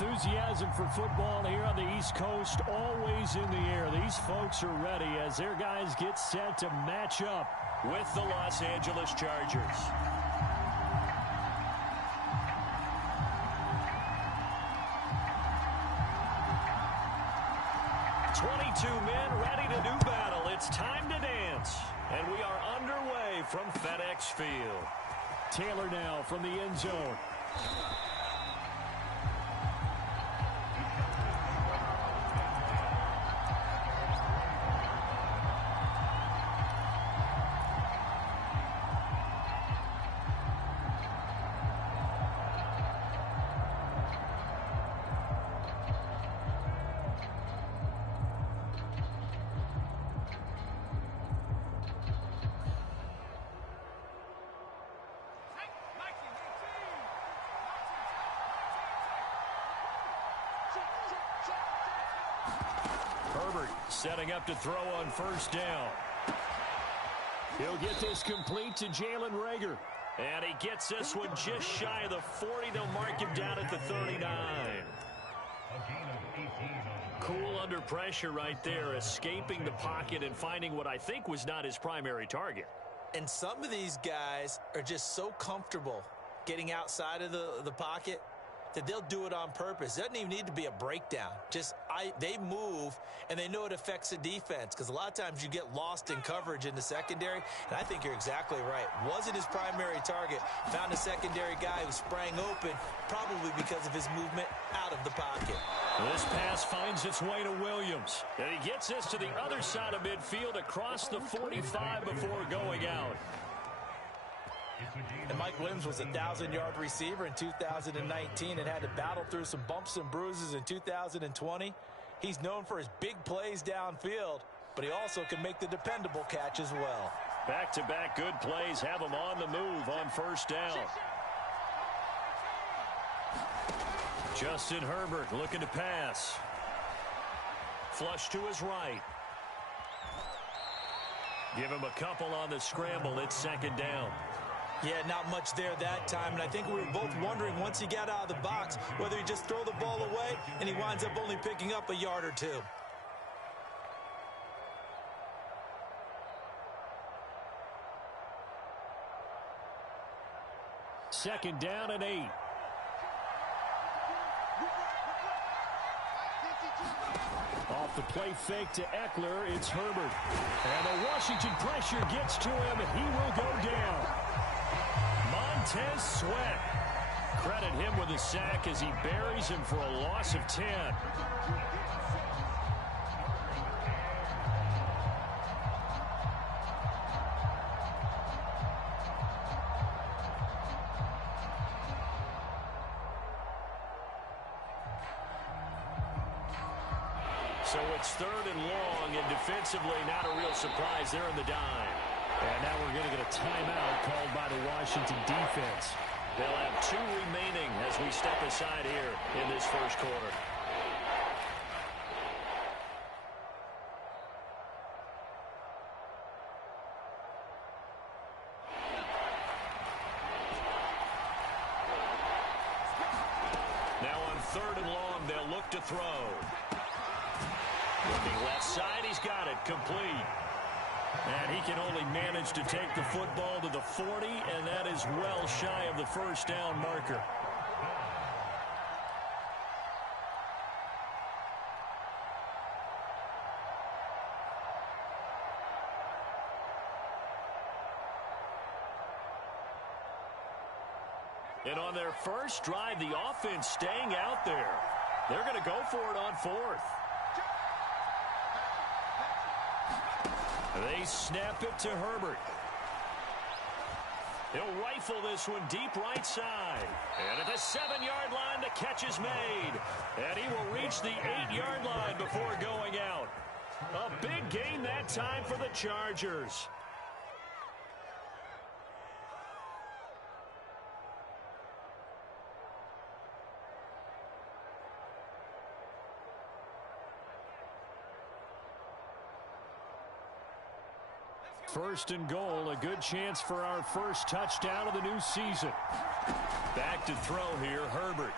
enthusiasm for football here on the East Coast always in the air. These folks are ready as their guys get set to match up with the Los Angeles Chargers. Men ready to do battle. It's time to dance. And we are underway from FedEx Field. Taylor now from the end zone. Setting up to throw on first down. He'll get this complete to Jalen Reagor. And he gets this one just shy of the 40. They'll mark him down at the 39. Cool under pressure right there, escaping the pocket and finding what I think was not his primary target. And some of these guys are just so comfortable getting outside of the pocket that they'll do it on purpose. It doesn't even need to be a breakdown. They move, and they know it affects the defense, because a lot of times you get lost in coverage in the secondary, and I think you're exactly right. Wasn't his primary target. Found a secondary guy who sprang open, probably because of his movement out of the pocket. This pass finds its way to Williams, and he gets this to the other side of midfield across the 45 before going out. And Mike Williams was a 1,000-yard receiver in 2019 and had to battle through some bumps and bruises in 2020. He's known for his big plays downfield, but he also can make the dependable catch as well. Back-to-back good plays have him on the move on first down. Justin Herbert looking to pass. Flush to his right. Give him a couple on the scramble. It's second down. Yeah, not much there that time, and I think we were both wondering once he got out of the box whether he'd just throw the ball away, and he winds up only picking up a yard or two. Second down and 8. Off the play fake to Eckler, it's Herbert. And the Washington pressure gets to him, and he will go down. Montez Sweat. Credit him with a sack as he buries him for a loss of 10. So it's third and long, and defensively not a real surprise there in the dime. And now we're going to get a timeout called by the Washington defense. They'll have 2 remaining as we step aside here in this first quarter. Now on third and long, they'll look to throw. Looking left side, he's got it, complete. And he can only manage to take the football to the 40, and that is well shy of the first down marker. And on their first drive, the offense staying out there. They're going to go for it on fourth. They snap it to Herbert. He'll rifle this one deep right side. And at the 7-yard line, the catch is made. And he will reach the 8-yard line before going out. A big gain that time for the Chargers. First and goal, a good chance for our first touchdown of the new season. Back to throw here, Herbert.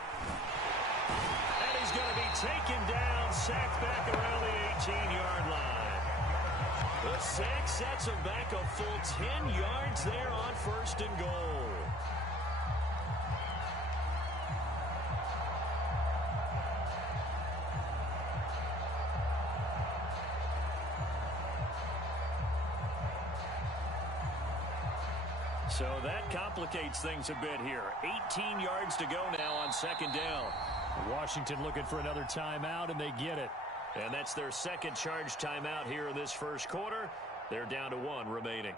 And he's going to be taken down, sacked back around the 18-yard line. The sack sets him back a full 10 yards there on 1st and goal. So that complicates things a bit here. 18 yards to go now on 2nd down. Washington looking for another timeout, and they get it. And that's their second charge timeout here in this first quarter. They're down to 1 remaining.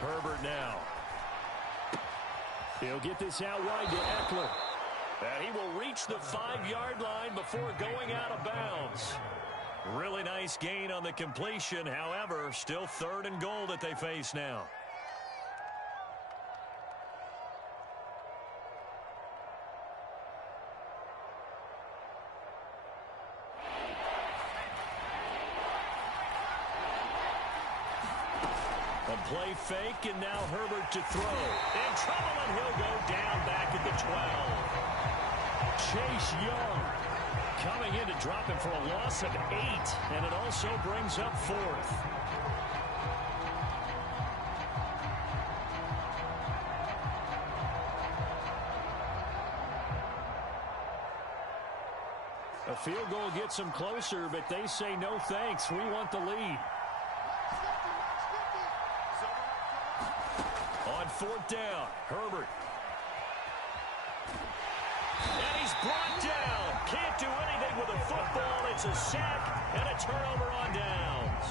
Herbert now. He'll get this out wide to Eckler. And he will reach the 5-yard line before going out of bounds. Really nice gain on the completion. However, still 3rd and goal that they face now. A play fake, and now Herbert to throw. In trouble, and he'll go down back at the 12. Chase Young coming in to drop him for a loss of 8, and it also brings up 4th. A field goal gets them closer, but they say no thanks. We want the lead. On 4th down, Herbert. And he's brought down. Can't do anything with a football. It's a sack and a turnover on downs.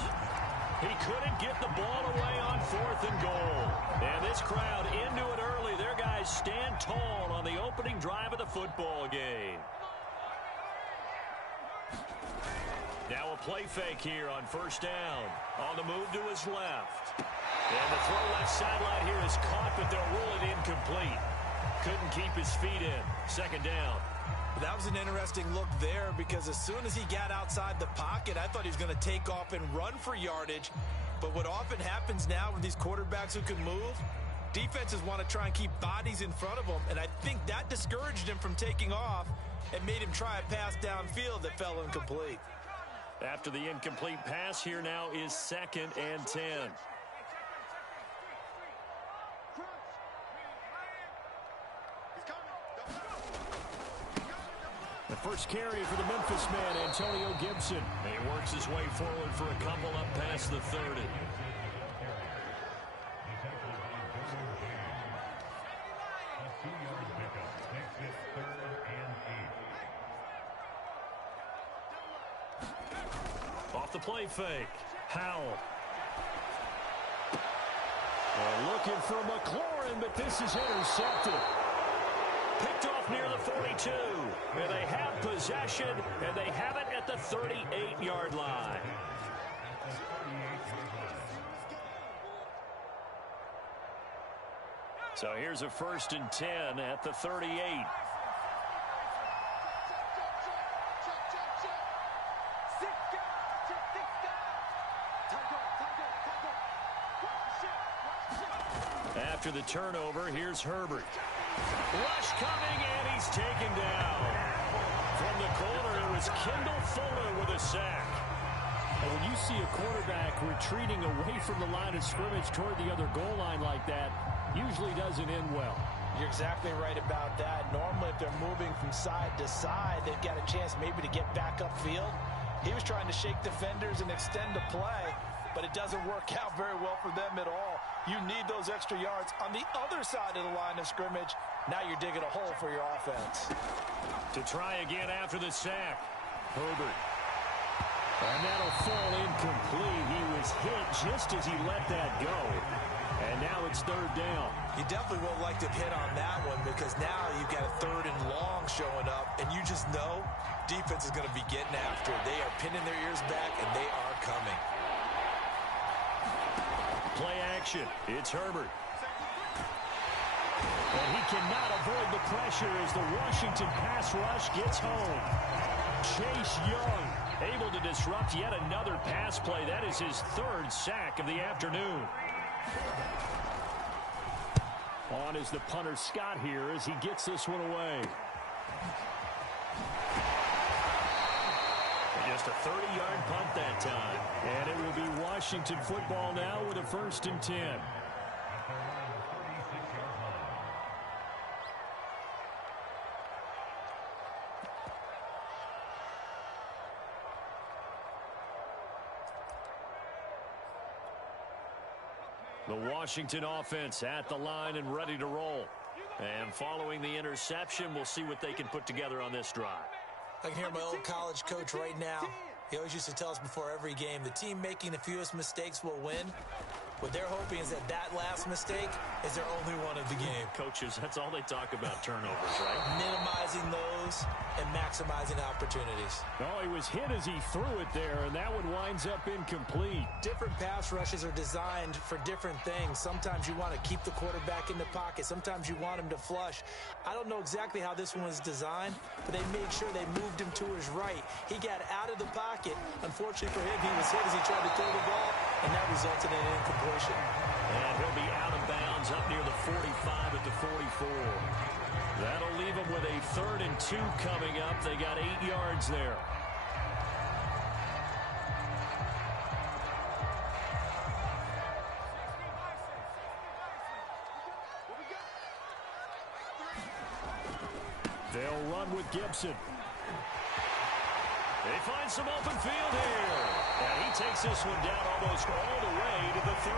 He couldn't get the ball away on 4th and goal. And this crowd into it early. Their guys stand tall on the opening drive of the football game. Now a play fake here on 1st down. On the move to his left. And the throw left sideline here is caught, but they'll rule it incomplete. Couldn't keep his feet in. 2nd down. That was an interesting look there because as soon as he got outside the pocket, I thought he was going to take off and run for yardage. But what often happens now with these quarterbacks who can move, defenses want to try and keep bodies in front of them. And I think that discouraged him from taking off and made him try a pass downfield that fell incomplete. After the incomplete pass, here now is 2nd and 10. The first carry for the Memphis man, Antonio Gibson. He works his way forward for a couple up past the 30. Off the play fake, Howell. They're looking for McLaurin, but this is intercepted. Picked off near the 42. And they have possession, and they have it at the 38-yard line. So here's a 1st and 10 at the 38. After the turnover, here's Herbert. Rush coming, and he's taken down. From the corner, it was Kendall Fuller with a sack. And when you see a quarterback retreating away from the line of scrimmage toward the other goal line like that, usually doesn't end well. You're exactly right about that. Normally, if they're moving from side to side, they've got a chance maybe to get back upfield. He was trying to shake defenders and extend the play, but it doesn't work out very well for them at all. You need those extra yards on the other side of the line of scrimmage. Now you're digging a hole for your offense. To try again after the sack, Herbert. And that'll fall incomplete. He was hit just as he let that go. And now it's 3rd down. You definitely won't like to hit on that one because now you've got a 3rd and long showing up, and you just know defense is going to be getting after it. They are pinning their ears back, and they are coming. Play action. It's Herbert. And he cannot avoid the pressure as the Washington pass rush gets home. Chase Young able to disrupt yet another pass play. That is his third sack of the afternoon. On is the punter Scott here as he gets this one away. Just a 30-yard punt that time. And it will be Washington football now with a 1st and 10. The Washington offense at the line and ready to roll. And following the interception, we'll see what they can put together on this drive. I can hear my old college coach right now. He always used to tell us before every game, the team making the fewest mistakes will win. What they're hoping is that that last mistake is their only one of the game. Coaches, that's all they talk about, turnovers, right? Minimizing those and maximizing opportunities. Oh, he was hit as he threw it there, and that one winds up incomplete. Different pass rushes are designed for different things. Sometimes you want to keep the quarterback in the pocket. Sometimes you want him to flush. I don't know exactly how this one was designed, but they made sure they moved him to his right. He got out of the pocket. Unfortunately for him, he was hit as he tried to throw the ball, and that resulted in an incompletion. And he'll be out of bounds up near the 45 at the 44. That'll leave them with a 3rd and 2 coming up. They got 8 yards there. They'll run with Gibson. They find some open field here. And he takes this one down almost all the way to the 30.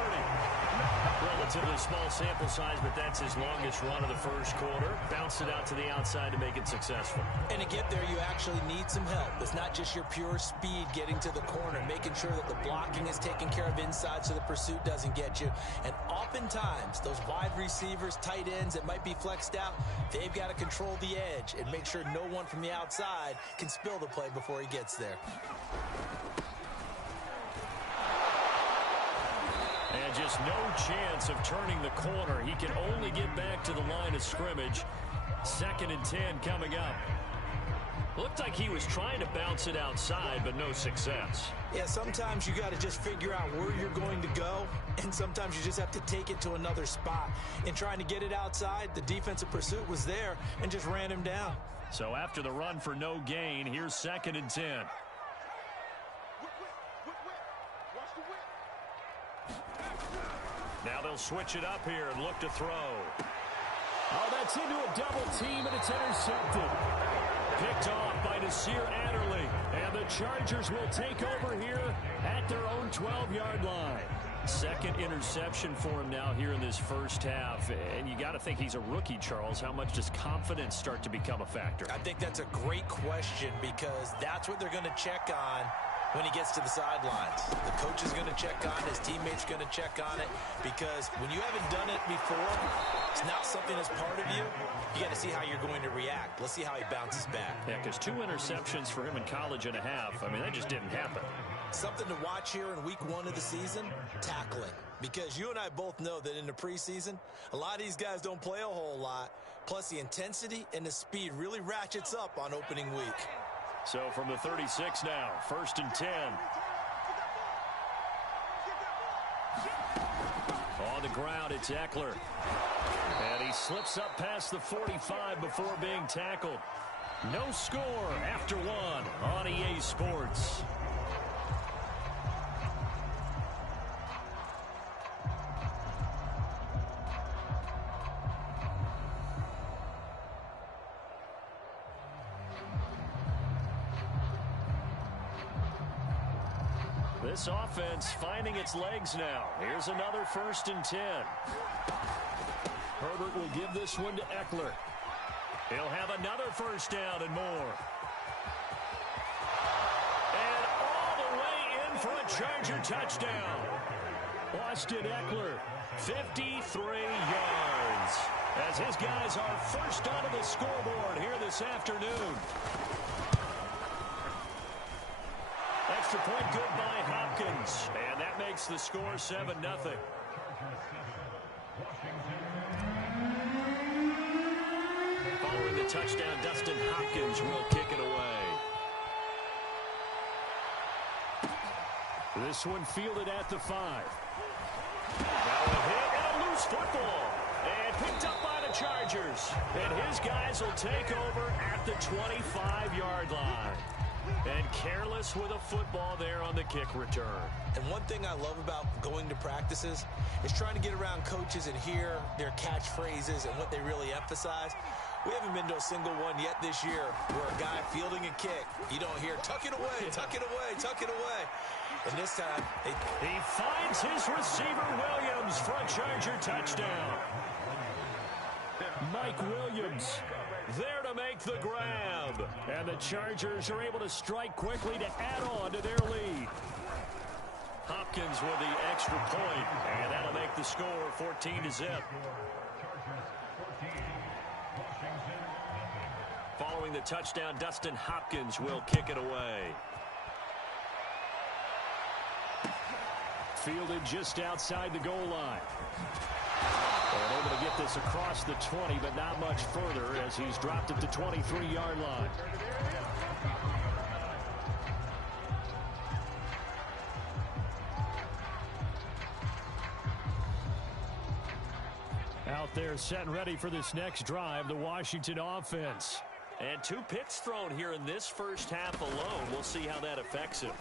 Relatively small sample size, but that's his longest run of the first quarter. Bounced it out to the outside to make it successful. And to get there, you actually need some help. It's not just your pure speed getting to the corner, making sure that the blocking is taken care of inside so the pursuit doesn't get you. And oftentimes, those wide receivers, tight ends that might be flexed out, they've got to control the edge and make sure no one from the outside can spill the play before he gets there. And just no chance of turning the corner. He can only get back to the line of scrimmage. 2nd and 10 coming up. Looked like he was trying to bounce it outside, but no success. Yeah, sometimes you got to just figure out where you're going to go, and sometimes you just have to take it to another spot. In trying to get it outside, the defensive pursuit was there and just ran him down. So after the run for no gain, here's 2nd and 10. Now they'll switch it up here and look to throw. Oh, that's into a double team, and it's intercepted. Picked off by Nasir Adderley. And the Chargers will take over here at their own 12-yard line. 2nd interception for him now here in this first half. And you got to think he's a rookie, Charles. How much does confidence start to become a factor? I think that's a great question because that's what they're going to check on when he gets to the sidelines. The coach is going to check on it. His teammates going to check on it because when you haven't done it before, it's not something that's part of you. You got to see how you're going to react. Let's see how he bounces back. Yeah, because 2 interceptions for him in college and a half. I mean, that just didn't happen. Something to watch here in week 1 of the season, tackling. Because you and I both know that in the preseason, a lot of these guys don't play a whole lot. Plus, the intensity and the speed really ratchets up on opening week. So from the 36 now, 1st and 10. On the ground, it's Eckler. And he slips up past the 45 before being tackled. No score after 1 on EA Sports. This offense finding its legs now. Here's another 1st and 10. Herbert will give this one to Eckler. He'll have another first down and more. And all the way in for a Charger touchdown. Austin Eckler, 53 yards. As his guys are first onto the scoreboard here this afternoon. Extra point good by Hopkins. And that makes the score 7-0. touchdown, Dustin Hopkins will kick it away. This one fielded at the 5. Now a hit and a loose football. And picked up by the Chargers. And his guys will take over at the 25-yard line. And careless with a football there on the kick return. And one thing I love about going to practices is trying to get around coaches and hear their catchphrases and what they really emphasize. We haven't been to a single one yet this year where a guy fielding a kick, you don't hear, tuck it away, tuck it away, tuck it away. And this time, he finds his receiver, Williams, for a Charger touchdown. Mike Williams there to make the grab. And the Chargers are able to strike quickly to add on to their lead. Hopkins with the extra point, and that'll make the score 14-0. Following the touchdown, Dustin Hopkins will kick it away. Fielded just outside the goal line. And able to get this across the 20, but not much further as he's dropped it to 23-yard line. Out there set and ready for this next drive, the Washington offense. And 2 picks thrown here in this first half alone. We'll see how that affects him.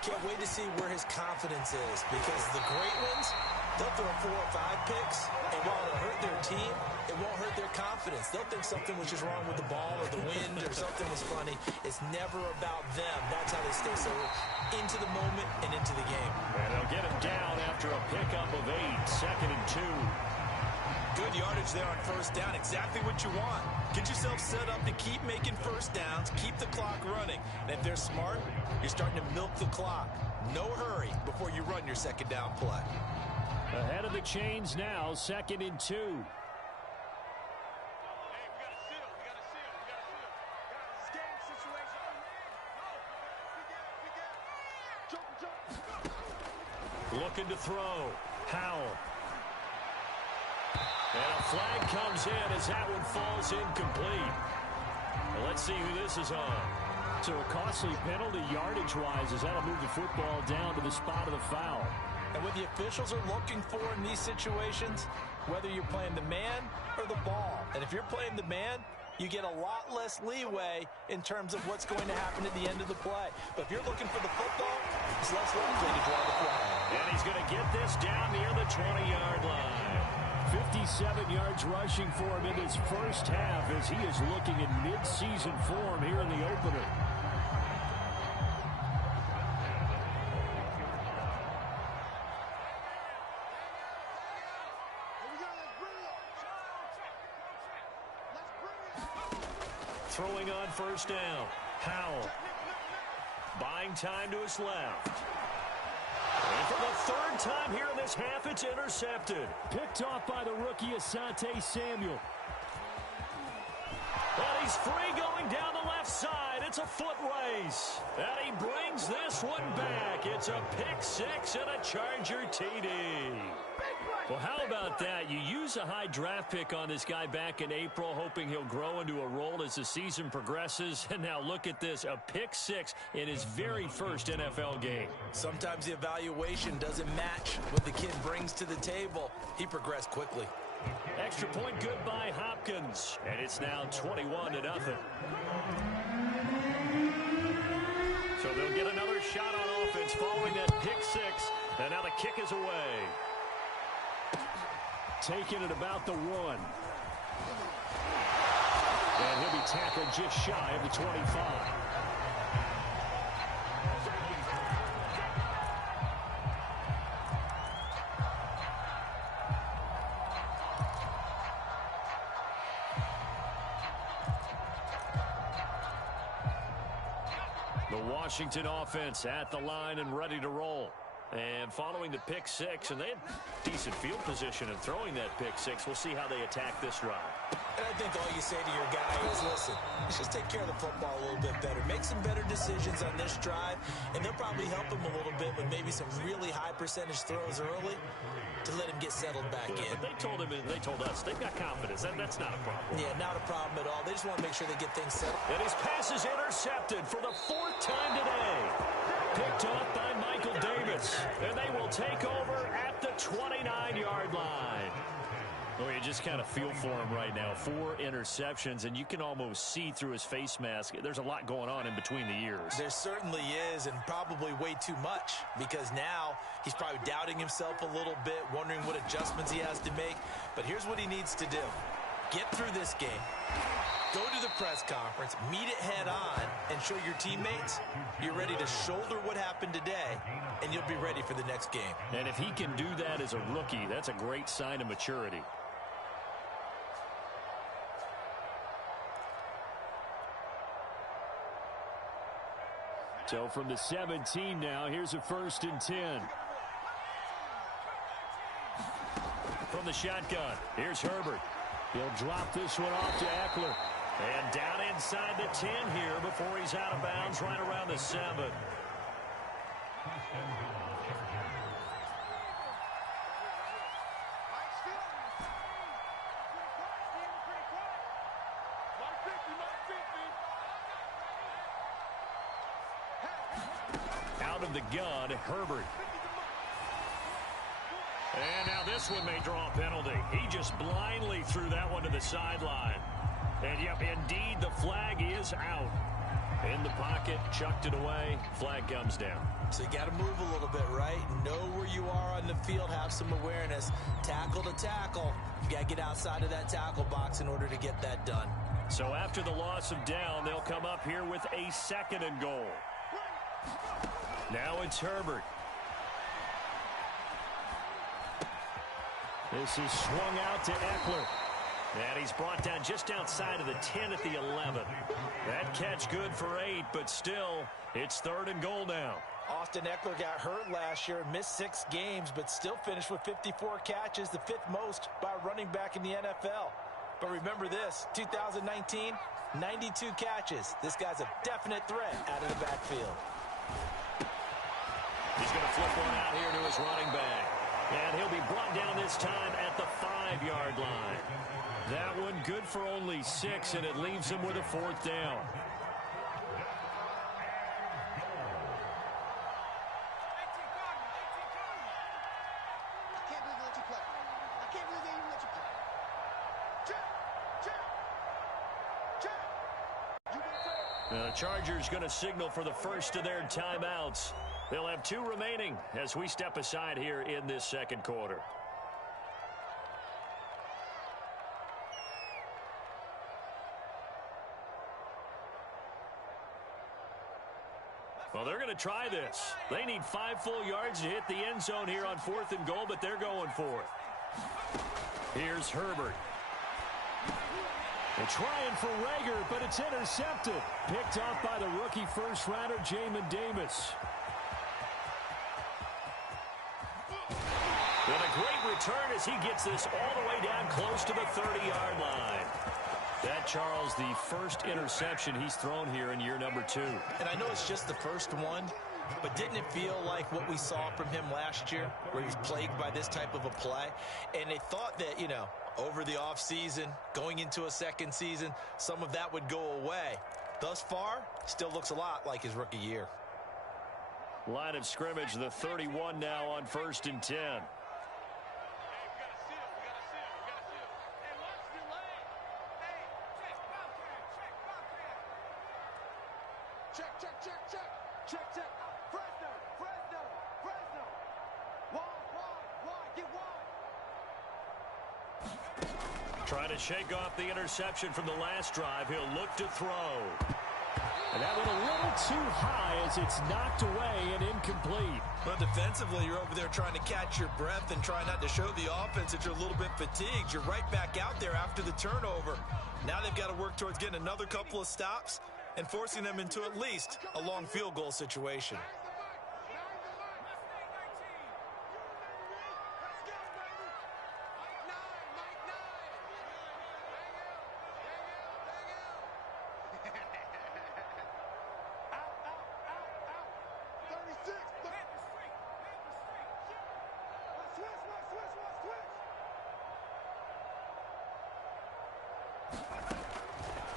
Can't wait to see where his confidence is, because the great ones, they'll throw 4 or 5 picks, and while it'll hurt their team, it won't hurt their confidence. They'll think something was just wrong with the ball or the wind or something was funny. It's never about them. That's how they stay so into the moment and into the game. And they'll get him down after a pickup of 8, 2nd and 2. Good yardage there on first down. Exactly what you want. Get yourself set up to keep making first downs, keep the clock running. And if they're smart, you're starting to milk the clock. No hurry before you run your second down play. Ahead of the chains now, 2nd and 2. Looking to throw. Howell. And a flag comes in as that one falls incomplete. Well, let's see who this is on. So a costly penalty yardage-wise as that'll move the football down to the spot of the foul. And what the officials are looking for in these situations, whether you're playing the man or the ball. And if you're playing the man, you get a lot less leeway in terms of what's going to happen at the end of the play. But if you're looking for the football, it's less likely to draw the flag. And he's going to get this down near the 20-yard line. 57 yards rushing for him in his first half as he is looking in mid-season form here in the opener. Throwing on first down. Howell. Buying time to his left. And for the 3rd time here in this half, it's intercepted. Picked off by the rookie Asante Samuel. And he's free going down the left side. It's a foot race. And he brings this one back. It's a pick 6 and a Charger TD. Well, how about that? You use a high draft pick on this guy back in April, hoping he'll grow into a role as the season progresses. And now look at this, a pick 6 in his very first NFL game. Sometimes the evaluation doesn't match what the kid brings to the table. He progressed quickly. Extra point good by Hopkins. And it's now 21-0. So they'll get another shot on offense following that pick 6. And now the kick is away. Taking it about the 1. And he'll be tackled just shy of the 25. The Washington offense at the line and ready to roll. And following the pick six, and they had decent field position in throwing that pick six. We'll see how they attack this drive. And I think all you say to your guy is, listen, let's just take care of the football a little bit better. Make some better decisions on this drive, and they'll probably help him a little bit with maybe some really high percentage throws early to let him get settled back in. But they told us they've got confidence. That's not a problem. Yeah, not a problem at all. They just want to make sure they get things settled. And his pass is intercepted for the fourth time today. Picked off by Michael Davis. And they will take over at the 29-yard line. Oh, you just kind of feel for him right now. 4 interceptions, and you can almost see through his face mask. There's a lot going on in between the ears. There certainly is, and probably way too much, because now he's probably doubting himself a little bit, wondering what adjustments he has to make. But here's what he needs to do. Get through this game. Go to the press conference, meet it head on, and show your teammates you're ready to shoulder what happened today, and you'll be ready for the next game. And if he can do that as a rookie, that's a great sign of maturity. So from the 17 now, here's a 1st and 10. From the shotgun, here's Herbert. He'll drop this one off to Eckler. And down inside the 10 here before he's out of bounds right around the 7. Out of the gun, Herbert. And now this one may draw a penalty. He just blindly threw that one to the sideline. And, yep, indeed, the flag is out. In the pocket, chucked it away, flag comes down. So you got to move a little bit, right? Know where you are on the field, have some awareness. Tackle to tackle. You got to get outside of that tackle box in order to get that done. So after the loss of down, they'll come up here with a 2nd and goal. Now it's Herbert. This is swung out to Eckler. And he's brought down just outside of the 10 at the 11. That catch good for 8, but still, it's 3rd and goal now. Austin Eckler got hurt last year and missed 6 games, but still finished with 54 catches, the 5th most by a running back in the NFL. But remember this, 2019, 92 catches. This guy's a definite threat out of the backfield. He's going to flip one out here to his running back. And he'll be brought down this time at the 5-yard line. That one good for only 6, and it leaves him with a 4th down. The Chargers going to signal for the first of their timeouts. They'll have 2 remaining as we step aside here in this 2nd quarter. Well, they're going to try this. They need 5 full yards to hit the end zone here on 4th and goal, but they're going for it. Here's Herbert. They're trying for Rager, but it's intercepted. Picked off by the rookie first-rounder, Jamin Davis. And a great return as he gets this all the way down close to the 30-yard line. That, Charles, the first interception he's thrown here in year number 2. And I know it's just the first one, but didn't it feel like what we saw from him last year, where he was plagued by this type of a play? And they thought that, you know, over the offseason, going into a 2nd season, some of that would go away. Thus far, still looks a lot like his rookie year. Line of scrimmage, the 31 now on 1st and 10. Check. Fresno. Wide, get wide. Trying to shake off the interception from the last drive. He'll look to throw. And that one a little too high as it's knocked away and incomplete. Well, defensively, you're over there trying to catch your breath and try not to show the offense that you're a little bit fatigued. You're right back out there after the turnover. Now they've got to work towards getting another couple of stops and forcing them into at least a long field goal situation.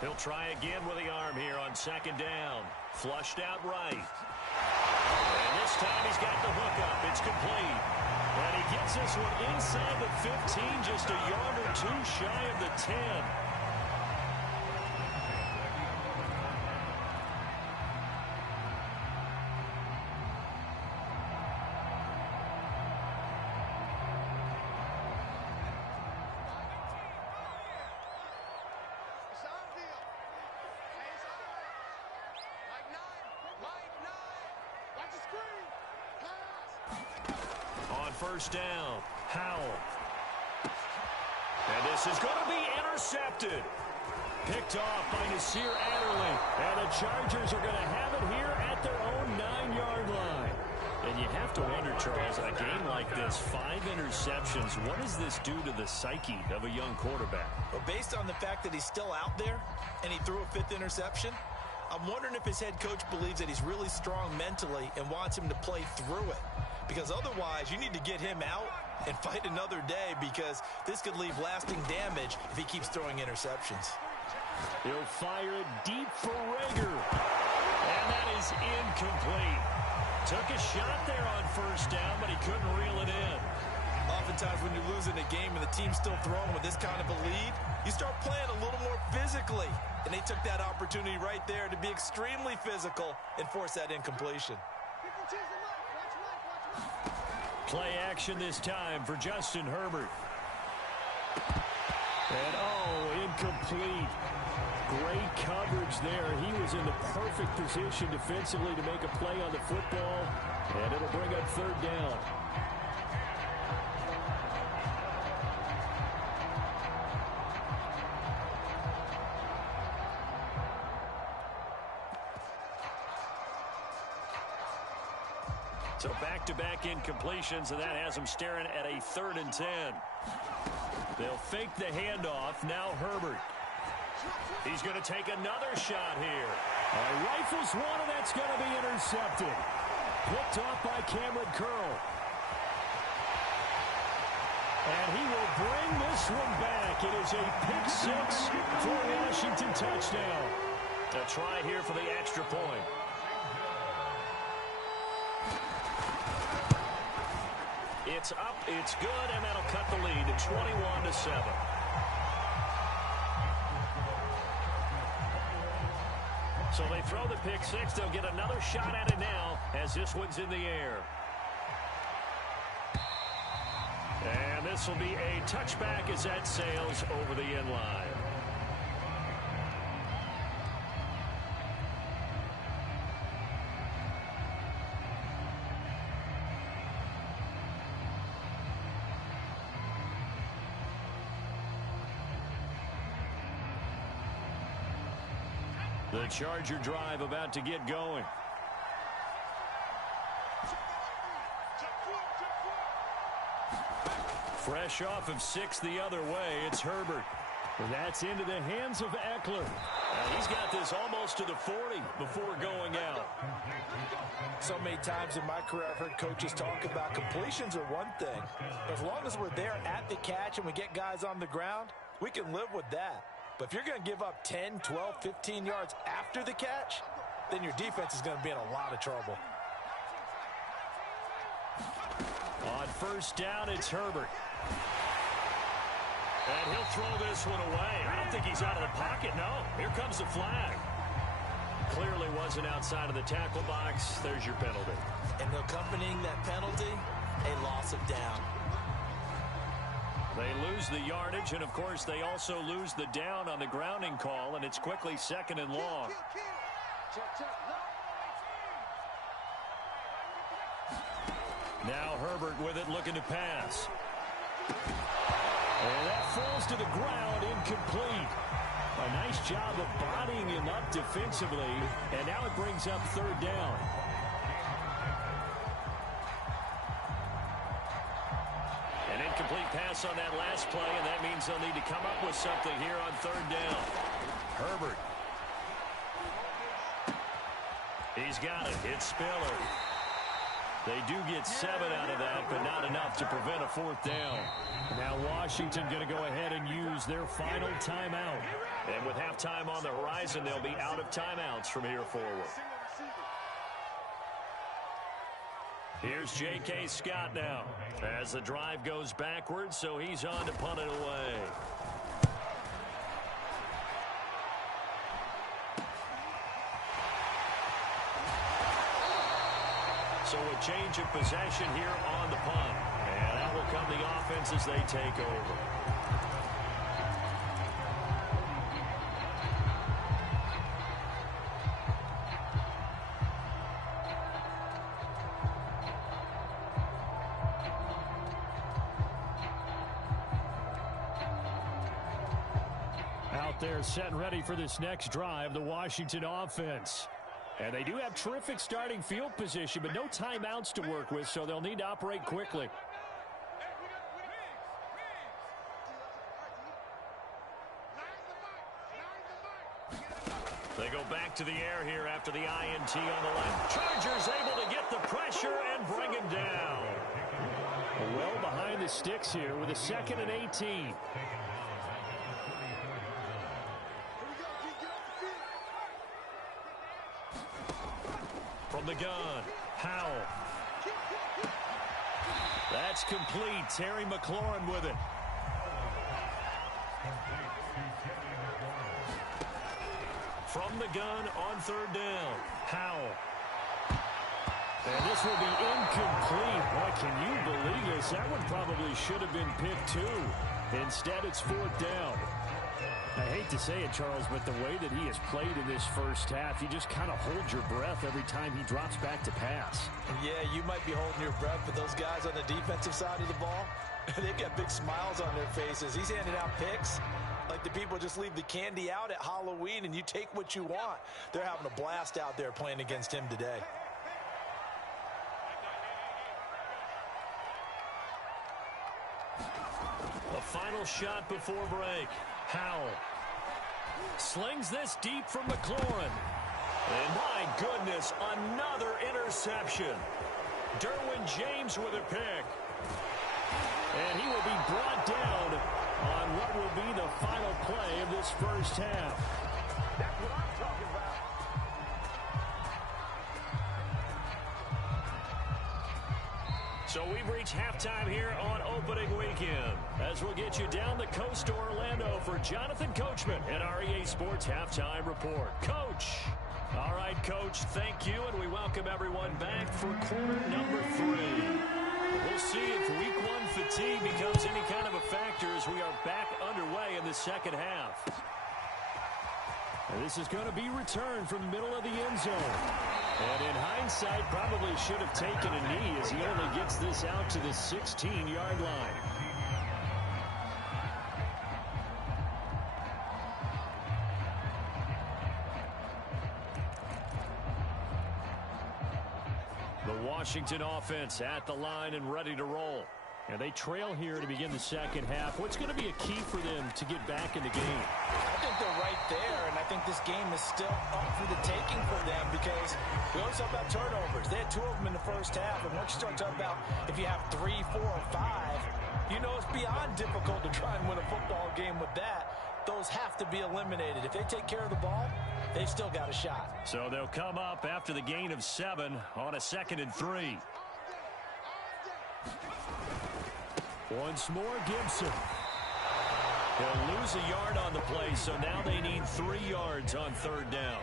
He'll try again with the arm here on second down. Flushed out right. And this time he's got the hook up. It's complete. And he gets this one inside the 15, just a yard or two shy of the 10. First down, Howell. And this is going to be intercepted. Picked off by Nasir Adderley. And the Chargers are going to have it here at their own 9-yard line. And you have to wonder, Charles, a game like this, 5 interceptions, what does this do to the psyche of a young quarterback? Well, based on the fact that he's still out there and he threw a 5th interception, I'm wondering if his head coach believes that he's really strong mentally and wants him to play through it. Because otherwise, you need to get him out and fight another day, because this could leave lasting damage if he keeps throwing interceptions. He'll fire it deep for Rager. And that is incomplete. Took a shot there on first down, but he couldn't reel it in. Oftentimes when you're losing a game and the team's still throwing with this kind of a lead, you start playing a little more physically. And they took that opportunity right there to be extremely physical and force that incompletion. Play action this time for Justin Herbert. And, oh, incomplete. Great coverage there. He was in the perfect position defensively to make a play on the football, and it'll bring up third down. So back-to-back incompletions, and that has them staring at a 3rd and 10. They'll fake the handoff. Now Herbert. He's going to take another shot here. Rifles one, and that's going to be intercepted. Picked off by Cameron Curl. And he will bring this one back. It is a pick-6 for a Washington touchdown. A try here for the extra point. It's up, it's good, and that'll cut the lead to 21-7. So they throw the pick-6. They'll get another shot at it now as this one's in the air. And this will be a touchback as that sails over the end line. The Charger drive about to get going. Fresh off of 6 the other way, it's Herbert. And that's into the hands of Eckler. And he's got this almost to the 40 before going out. So many times in my career, I've heard coaches talk about completions are one thing. As long as we're there at the catch and we get guys on the ground, we can live with that. But if you're going to give up 10, 12, 15 yards after the catch, then your defense is going to be in a lot of trouble. On first down, it's Herbert. And he'll throw this one away. I don't think he's out of the pocket, no. Here comes the flag. Clearly wasn't outside of the tackle box. There's your penalty. And accompanying that penalty, a loss of down. They lose the yardage, and, of course, they also lose the down on the grounding call, and it's quickly 2nd and long. Now Herbert with it, looking to pass. And that falls to the ground, incomplete. A nice job of bodying him up defensively, and now it brings up 3rd down. An incomplete pass on that last play, and that means they'll need to come up with something here on 3rd down. Herbert. He's got it. It's Spiller. They do get 7 out of that, but not enough to prevent a fourth down. Now Washington going to go ahead and use their final timeout. And with halftime on the horizon, they'll be out of timeouts from here forward. Here's J.K. Scott now as the drive goes backwards, so he's on to punt it away. So a change of possession here on the punt. And that will come the offense as they take over. Out there set and ready for this next drive, the Washington offense. And they do have terrific starting field position, but no timeouts to work with, so they'll need to operate quickly. They go back to the air here after the INT on the left. Chargers able to get the pressure and bring him down. Well behind the sticks here with a 2nd and 18. From the gun, Howell. That's complete. Terry McLaurin with it. From the gun on 3rd down, Howell. And this will be incomplete. Boy, can you believe this? That one probably should have been picked too. Instead, it's 4th down. I hate to say it, Charles, but the way that he has played in this first half, you just kind of hold your breath every time he drops back to pass. Yeah, you might be holding your breath, but those guys on the defensive side of the ball, they've got big smiles on their faces. He's handing out picks like the people just leave the candy out at Halloween and you take what you want. They're having a blast out there playing against him today. A final shot before break. Howell slings this deep from McLaurin. And my goodness, another interception. Derwin James with a pick. And he will be brought down on what will be the final play of this first half. That's what I'm talking about. So we've reached halftime here on opening weekend as we'll get you down the coast to Orlando for Jonathan Coachman at our EA Sports Halftime Report. Coach. All right, Coach, thank you, and we welcome everyone back for quarter number 3. We'll see if week 1 fatigue becomes any kind of a factor as we are back underway in the second half. And this is going to be returned from the middle of the end zone. And in hindsight, probably should have taken a knee as he only gets this out to the 16-yard line. The Washington offense at the line and ready to roll. And they trail here to begin the second half. What's going to be a key for them to get back in the game? I think they're right there, and I think this game is still up for the taking for them because we always talk about turnovers. They had 2 of them in the first half, and once you start talking about if you have 3, 4, or 5, you know it's beyond difficult to try and win a football game with that. Those have to be eliminated. If they take care of the ball, they've still got a shot. So they'll come up after the gain of 7 on a 2nd and 3. Once more, Gibson. He'll lose a yard on the play, so now they need 3 yards on 3rd down.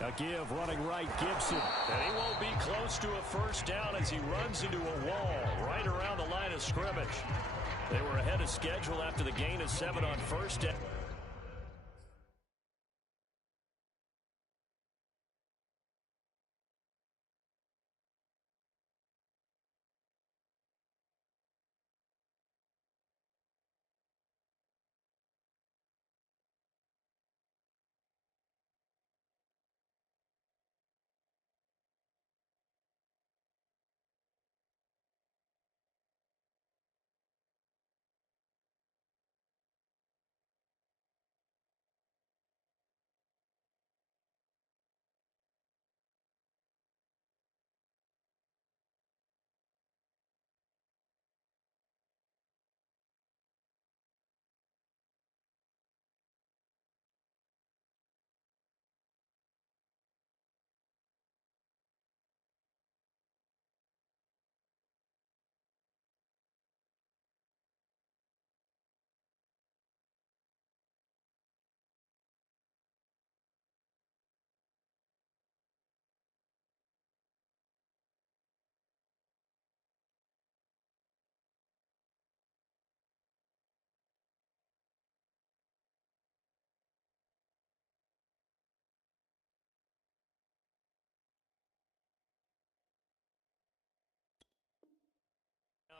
A give running right, Gibson. And he won't be close to a first down as he runs into a wall right around the line of scrimmage. They were ahead of schedule after the gain of 7 on 1st down.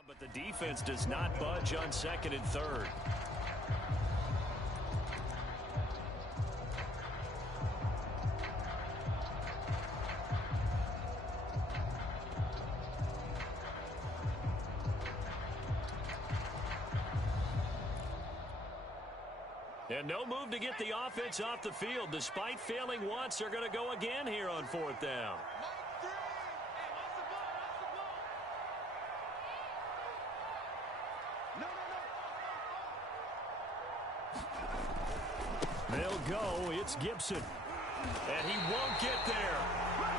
But the defense does not budge on second and third. And no move to get the offense off the field. Despite failing once, they're going to go again here on fourth down. They'll go. It's Gibson. And he won't get there.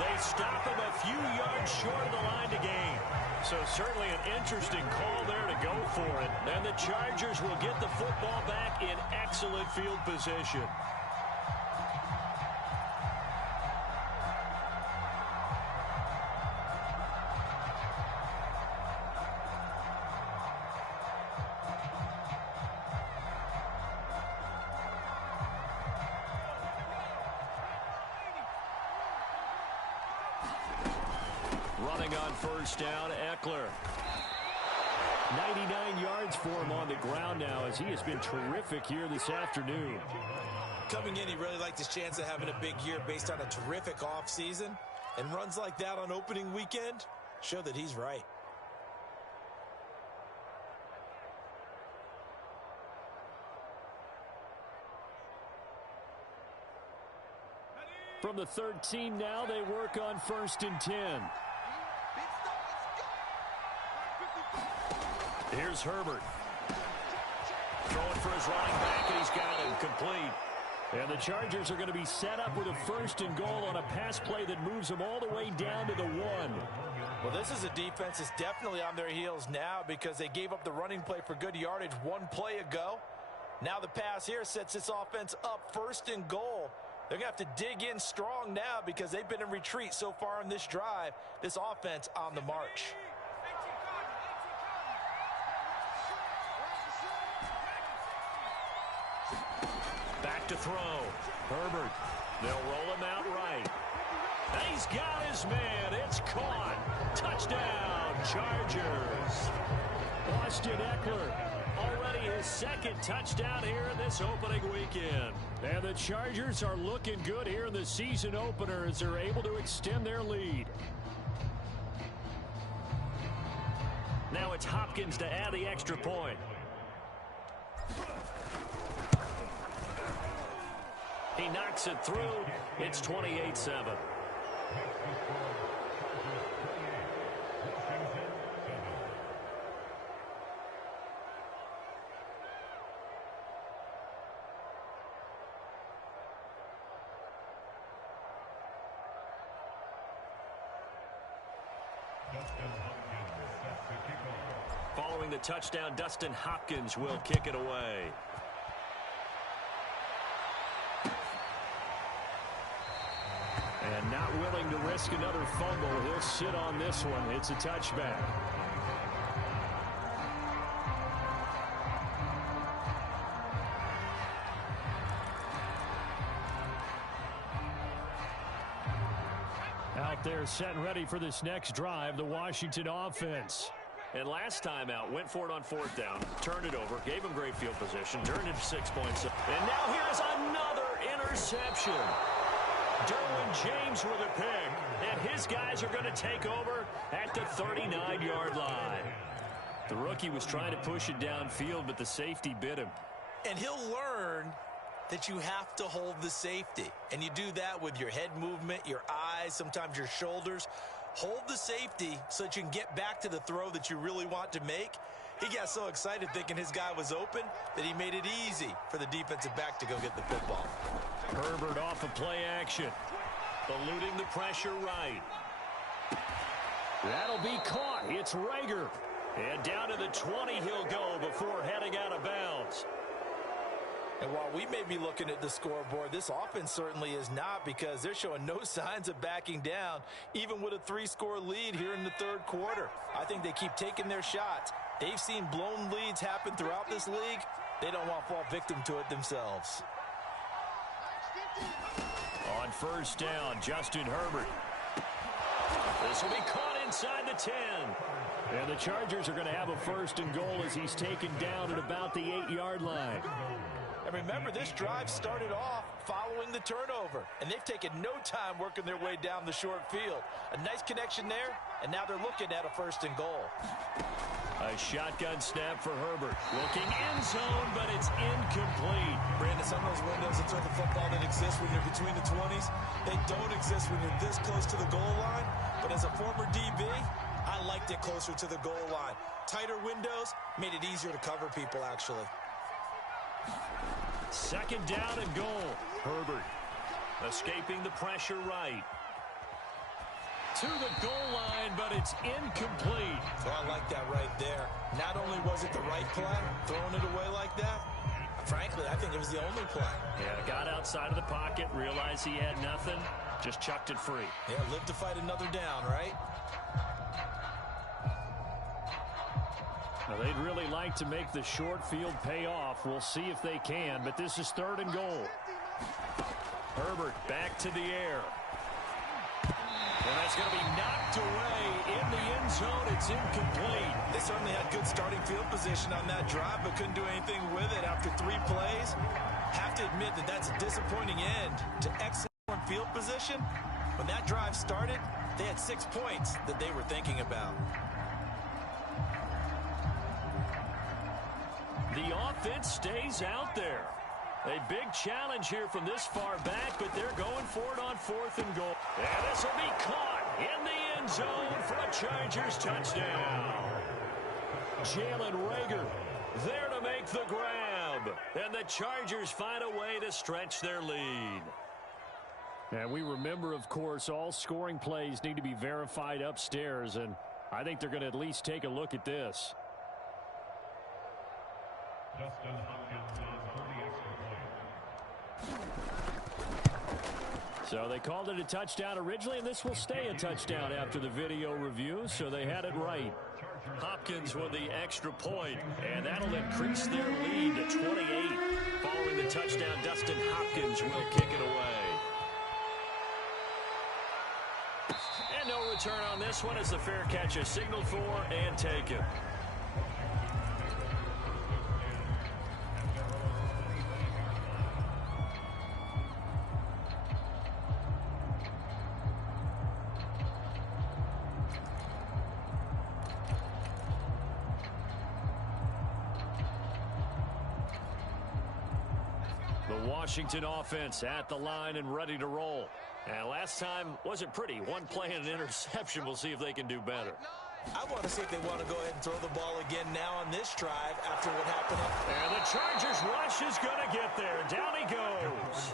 They stop him a few yards short of the line to gain. So certainly an interesting call there to go for it. And the Chargers will get the football back in excellent field position. Running on first down, Eckler. 99 yards for him on the ground now as he has been terrific here this afternoon. Coming in, he really liked his chance of having a big year based on a terrific offseason. And runs like that on opening weekend show that he's right. From the 13 now, they work on first and 10. Here's Herbert. Throwing for his running back, and he's got him complete. And the Chargers are going to be set up with a first and goal on a pass play that moves them all the way down to the 1. Well, this is a defense that's definitely on their heels now because they gave up the running play for good yardage one play ago. Now the pass here sets this offense up first and goal. They're going to have to dig in strong now because they've been in retreat so far in this drive. This offense on the march. Back to throw. Herbert. They'll roll him out right. And he's got his man. It's caught. Touchdown, Chargers. Austin Eckler. Already his second touchdown here in this opening weekend. And the Chargers are looking good here in the season opener as they're able to extend their lead. Now it's Hopkins to add the extra point. He knocks it through. It's 28-7. Following the touchdown, Dustin Hopkins will kick it away. And not willing to risk another fumble. He'll sit on this one. It's a touchback. Out there set and ready for this next drive, the Washington offense. And last time out, went for it on fourth down, turned it over, gave him great field position, turned it to 6 points. And now here's another interception. Derwin James with a pick, and his guys are going to take over at the 39-yard line. The rookie was trying to push it downfield, but the safety bit him. And he'll learn that you have to hold the safety. And you do that with your head movement, your eyes, sometimes your shoulders. Hold the safety so that you can get back to the throw that you really want to make. He got so excited thinking his guy was open that he made it easy for the defensive back to go get the football. Herbert off of play action. Eluding the pressure right. That'll be caught. It's Rager. And down to the 20 he'll go before heading out of bounds. And while we may be looking at the scoreboard, this offense certainly is not because they're showing no signs of backing down, even with a 3-score lead here in the third quarter. I think they keep taking their shots. They've seen blown leads happen throughout this league. They don't want to fall victim to it themselves. On first down, Justin Herbert. This will be caught inside the 10. And the Chargers are going to have a 1st and goal as he's taken down at about the 8-yard line. And remember, this drive started off following the turnover, and they've taken no time working their way down the short field. A nice connection there, and now they're looking at a 1st and goal. A shotgun snap for Herbert. Looking end zone, but it's incomplete. Brandon, some of those windows to throw the football that exist when you're between the 20s, they don't exist when you're this close to the goal line. But as a former DB, I liked it closer to the goal line. Tighter windows made it easier to cover people, actually. 2nd down and goal. Herbert escaping the pressure right. To the goal line, but it's incomplete. Oh, I like that right there. Not only was it the right play, throwing it away like that, frankly, I think it was the only play. Yeah, got outside of the pocket, realized he had nothing, just chucked it free. Yeah, live to fight another down, right? Now, they'd really like to make the short field pay off. We'll see if they can, but this is 3rd and goal. Herbert back to the air. And that's going to be knocked away in the end zone. It's incomplete. They certainly had good starting field position on that drive, but couldn't do anything with it after 3 plays. Have to admit that that's a disappointing end to excellent field position. When that drive started, they had 6 points that they were thinking about. The offense stays out there. A big challenge here from this far back, but they're going for it on 4th and goal. And this will be caught in the end zone for a Chargers touchdown. Jalen Reagor there to make the grab. And the Chargers find a way to stretch their lead. And we remember, of course, all scoring plays need to be verified upstairs, and I think they're going to at least take a look at this. Justin Hopkins is for the extra point. So they called it a touchdown originally, and this will stay a touchdown after the video review, so they had it right. Hopkins with the extra point, and that'll increase their lead to 28. Following the touchdown, Dustin Hopkins will kick it away. And no return on this one as the fair catch is signaled for and taken. The Washington offense at the line and ready to roll. And last time wasn't pretty. One play and an interception. We'll see if they can do better. I want to see if they want to go ahead and throw the ball again now on this drive after what happened. And the Chargers rush is going to get there. Down he goes.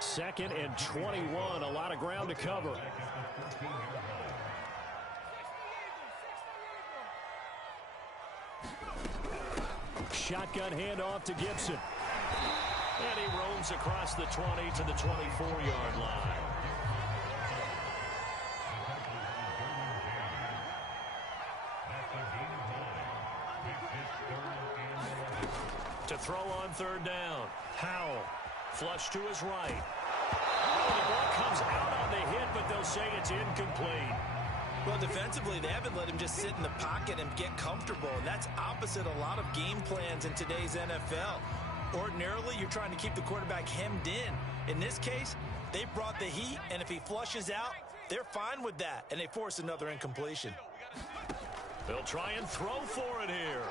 2nd and 21. A lot of ground to cover. Shotgun handoff to Gibson. And he roams across the 20 to the 24-yard line. To throw on 3rd down. Howell. Flush to his right. Oh, the ball comes out on the hit, but they'll say it's incomplete. Well, defensively, they haven't let him just sit in the pocket and get comfortable, and that's opposite a lot of game plans in today's NFL. Ordinarily, you're trying to keep the quarterback hemmed in. In this case, they brought the heat, and if he flushes out, they're fine with that, and they force another incompletion. They'll try and throw for it here.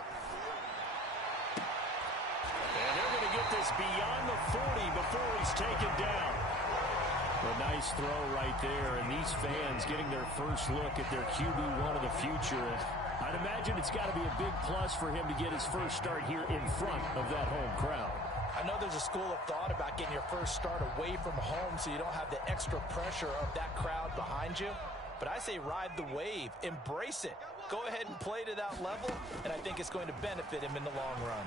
And they're going to get this beyond the 40 before he's taken down. A nice throw right there, and these fans getting their first look at their QB1 of the future. I'd imagine it's got to be a big plus for him to get his first start here in front of that home crowd. I know there's a school of thought about getting your first start away from home so you don't have the extra pressure of that crowd behind you. But I say ride the wave. Embrace it. Go ahead and play to that level, and I think it's going to benefit him in the long run.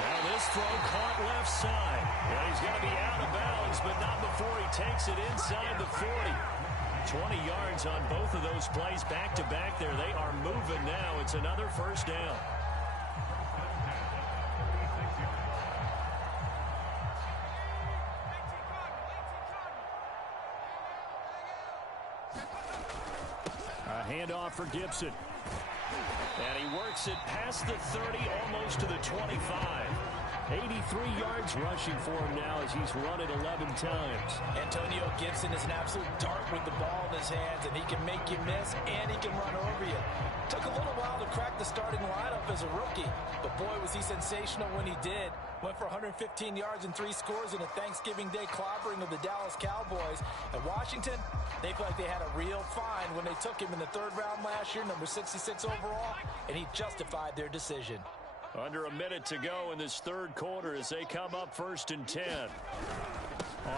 Now this throw caught left side. And he's going to be out of bounds, but not before he takes it inside the 40. 20 yards on both of those plays back-to-back there. They are moving now. It's another 1st down. Handoff for Gibson. And he works it past the 30, almost to the 25. 83 yards rushing for him now as he's run it 11 times. Antonio Gibson is an absolute dart with the ball in his hands, and he can make you miss, and he can run over you. Took a little while to crack the starting lineup as a rookie, but boy, was he sensational when he did. Went for 115 yards and 3 scores in a Thanksgiving Day clobbering of the Dallas Cowboys. And Washington, they feel like they had a real find when they took him in the 3rd round last year, number 66 overall, and he justified their decision. Under a minute to go in this 3rd quarter as they come up 1st and 10.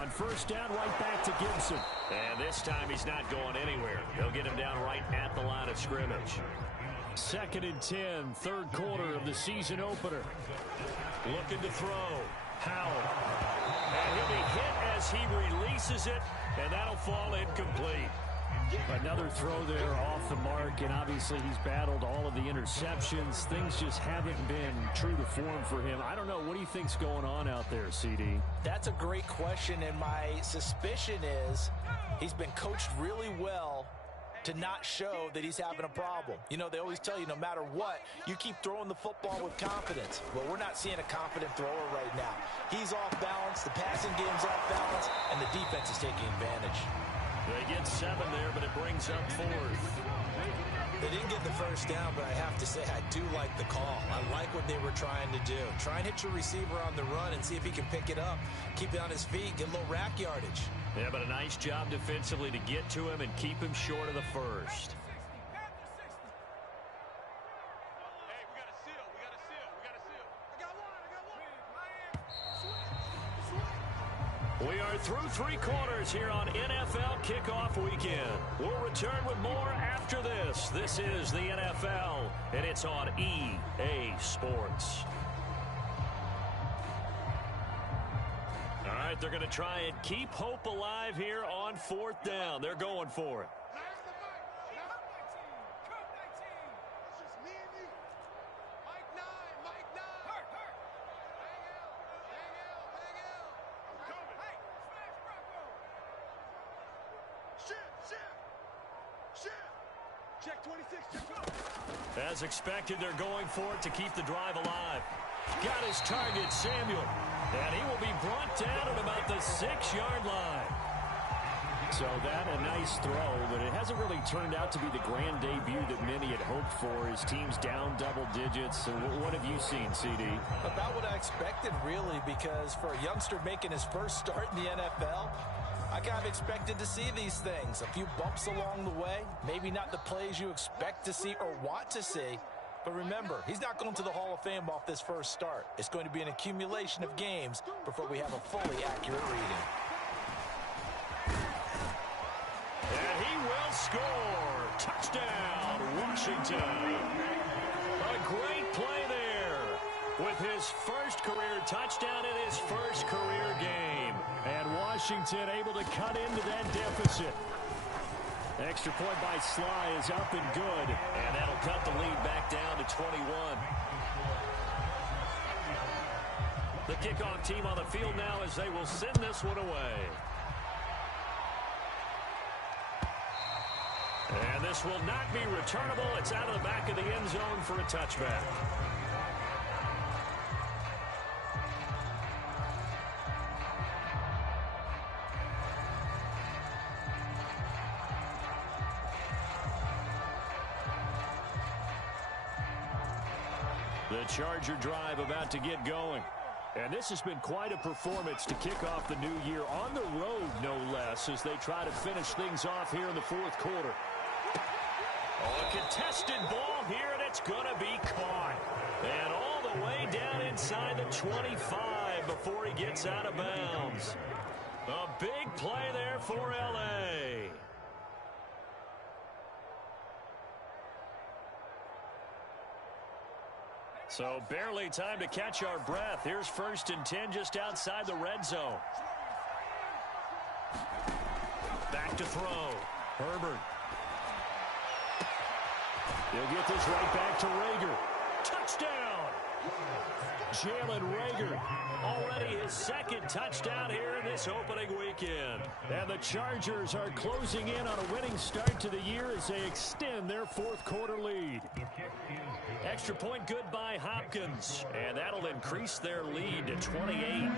On 1st down, right back to Gibson. And this time he's not going anywhere. They'll get him down right at the line of scrimmage. 2nd and 10, 3rd quarter of the season opener. Looking to throw. Howell. And he'll be hit as he releases it, and that'll fall incomplete. Another throw there off the mark, and obviously he's battled all of the interceptions. Things just haven't been true to form for him. I don't know. What do you think's going on out there, CD? That's a great question, and my suspicion is he's been coached really well to not show that he's having a problem. You know, they always tell you no matter what, you keep throwing the football with confidence. Well, we're not seeing a confident thrower right now. He's off balance, the passing game's off balance, and the defense is taking advantage. They get 7 there, but it brings up 4th. They didn't get the 1st down, but I have to say I do like the call. I like what they were trying to do. Try and hit your receiver on the run and see if he can pick it up. Keep it on his feet, get a little rack yardage. Yeah, but a nice job defensively to get to him and keep him short of the 1st. We are through 3 quarters here on NFL Kickoff Weekend. We'll return with more after this. This is the NFL, and it's on EA Sports. All right, they're going to try and keep hope alive here on 4th down. They're going for it. As expected, they're going for it to keep the drive alive. Got his target, Samuel. And he will be brought down at about the 6-yard line. So that a nice throw, but it hasn't really turned out to be the grand debut that many had hoped for. His team's down double digits. So what have you seen, CD? About what I expected, really, because for a youngster making his first start in the NFL, I kind of expected to see these things. A few bumps along the way, maybe not the plays you expect to see or want to see. But remember, he's not going to the Hall of Fame off this first start. It's going to be an accumulation of games before we have a fully accurate reading. And he will score. Touchdown, Washington. A great play there with his first career touchdown in his first career game. And Washington able to cut into that deficit. Extra point by Sly is up and good. And that'll cut the lead back down to 21. The kickoff team on the field now as they will send this one away. And this will not be returnable. It's out of the back of the end zone for a touchback. The Charger drive about to get going. And this has been quite a performance to kick off the new year on the road, no less, as they try to finish things off here in the 4th quarter. Oh, a contested ball here, and it's going to be caught. And all the way down inside the 25 before he gets out of bounds. A big play there for L.A. So barely time to catch our breath. Here's 1st and 10 just outside the red zone. Back to throw. Herbert. He'll get this right back to Rager. Touchdown! Jalen Reagor, already his second touchdown here in this opening weekend. And the Chargers are closing in on a winning start to the year as they extend their fourth quarter lead. Extra point good by Hopkins, and that'll increase their lead to 28.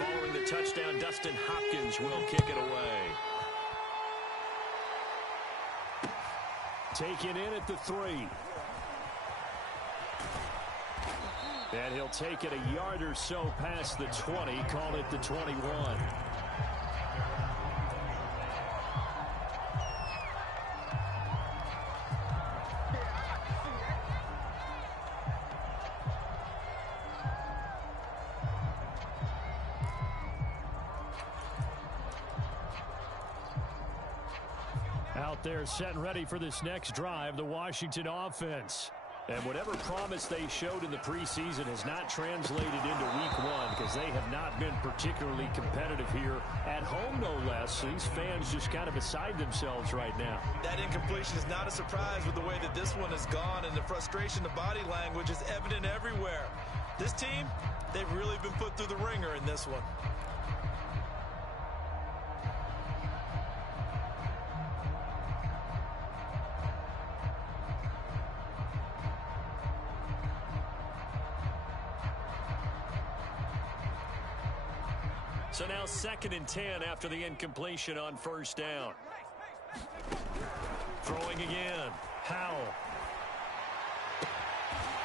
Following the touchdown, Dustin Hopkins will kick it away. Taken in at the 3. And he'll take it a yard or so past the 20, call it the 21. Out there set and ready for this next drive, the Washington offense. And whatever promise they showed in the preseason has not translated into week 1 because they have not been particularly competitive here at home, no less. These fans just kind of beside themselves right now. That incompletion is not a surprise with the way that this one has gone, and the frustration, the body language is evident everywhere. This team, they've really been put through the ringer in this one. So now 2nd and 10 after the incompletion on first down. Throwing again. Howell.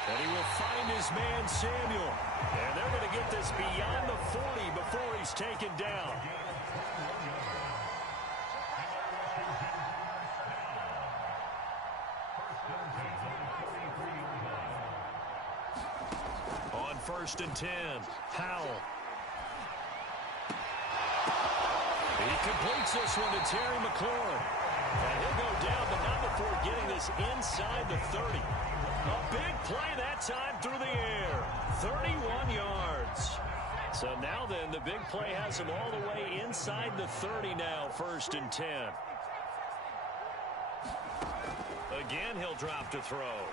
And he will find his man Samuel. And they're going to get this beyond the 40 before he's taken down. On 1st and 10, Howell. He completes this one to Terry McLaurin. And he'll go down, but not before getting this inside the 30. A big play that time through the air. 31 yards. So now then, the big play has him all the way inside the 30 now, 1st and 10. Again, he'll drop to throw.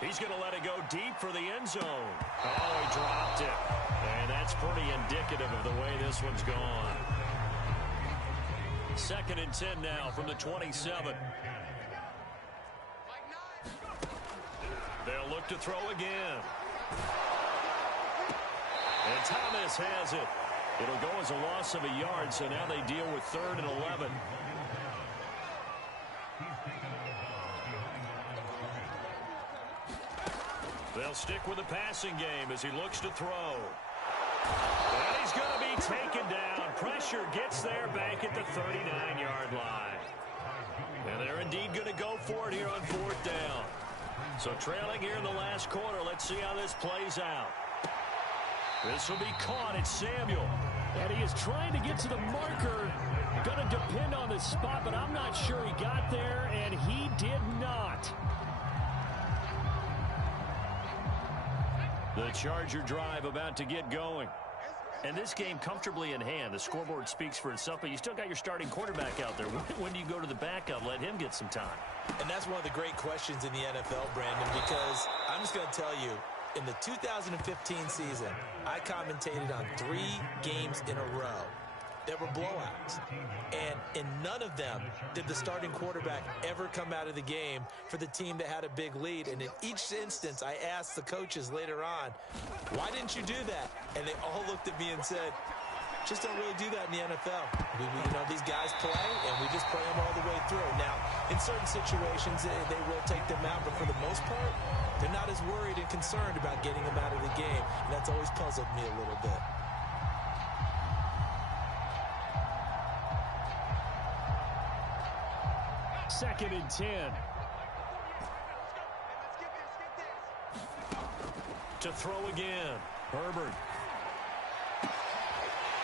He's going to let it go deep for the end zone. Oh, he dropped it. And that's pretty indicative of the way this one's gone. 2nd and 10 now from the 27. They'll look to throw again. And Thomas has it. It'll go as a loss of a yard, so now they deal with 3rd and 11. They'll stick with the passing game as he looks to throw. And he's going to be taken down. Pressure gets there back at the 39-yard line. And they're indeed going to go for it here on 4th down. So trailing here in the last quarter. Let's see how this plays out. This will be caught. It's Samuel. And he is trying to get to the marker. Going to depend on the spot, but I'm not sure he got there, and he did not. The Charger drive about to get going. And this game comfortably in hand. The scoreboard speaks for itself, but you still got your starting quarterback out there. When do you go to the backup? Let him get some time. And that's one of the great questions in the NFL, Brandon, because I'm just going to tell you, in the 2015 season, I commentated on 3 games in a row. There were blowouts. And in none of them did the starting quarterback ever come out of the game for the team that had a big lead. And in each instance, I asked the coaches later on, why didn't you do that? And they all looked at me and said, just don't really do that in the NFL. You know, these guys play, and we just play them all the way through. Now, in certain situations, they will take them out, but for the most part, they're not as worried and concerned about getting them out of the game. And that's always puzzled me a little bit. Second and 10. To throw again. Herbert.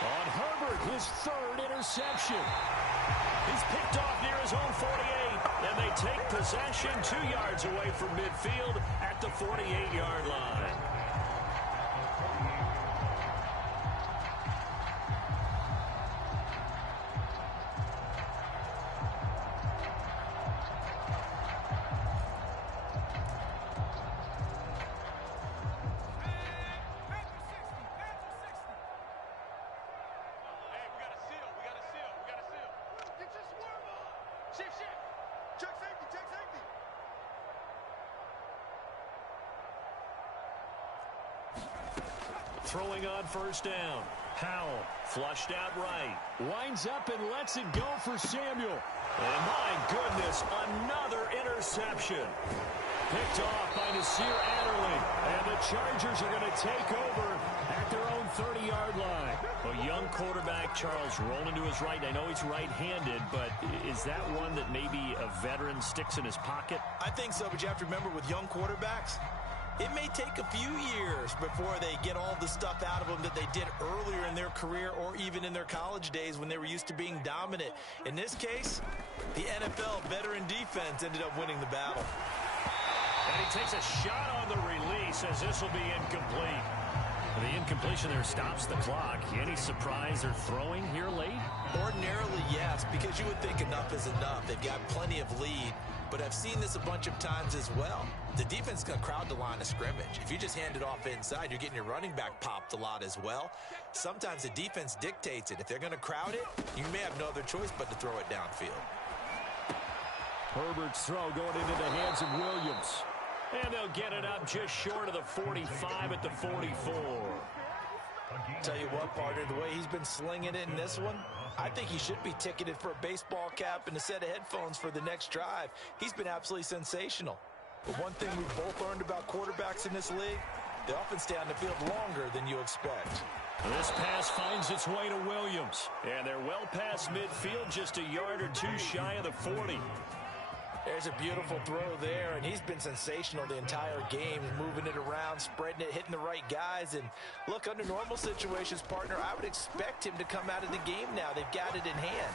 On Herbert, his 3rd interception. He's picked off near his own 48, and they take possession 2 yards away from midfield at the 48-yard line. throwing on first down. Howell flushed out right. Winds up and lets it go for Samuel. And my goodness, another interception. Picked off by Nasir Adderley. And the Chargers are going to take over at their own 30-yard line. A young quarterback, Charles, rolling to his right. I know he's right-handed, but is that one that maybe a veteran sticks in his pocket? I think so, but you have to remember with young quarterbacks, it may take a few years before they get all the stuff out of them that they did earlier in their career or even in their college days when they were used to being dominant. In this case, the NFL veteran defense ended up winning the battle. And he takes a shot on the release as this will be incomplete. The incompletion there stops the clock. Any surprise they're throwing here late? Ordinarily, yes, because you would think enough is enough. They've got plenty of lead, but I've seen this a bunch of times as well. The defense is going to crowd the line of scrimmage. If you just hand it off inside, you're getting your running back popped a lot as well. Sometimes the defense dictates it. If they're going to crowd it, you may have no other choice but to throw it downfield. Herbert's throw going into the hands of Williams. And they'll get it up just short of the 45 at the 44. Tell you what, partner, the way he's been slinging it in this one, I think he should be ticketed for a baseball cap and a set of headphones for the next drive. He's been absolutely sensational. But one thing we've both learned about quarterbacks in this league, they often stay on the field longer than you expect. This pass finds its way to Williams. And they're well past midfield, just a yard or two shy of the 40. There's a beautiful throw there, and he's been sensational the entire game, moving it around, spreading it, hitting the right guys. And look, under normal situations, partner, I would expect him to come out of the game now. They've got it in hand.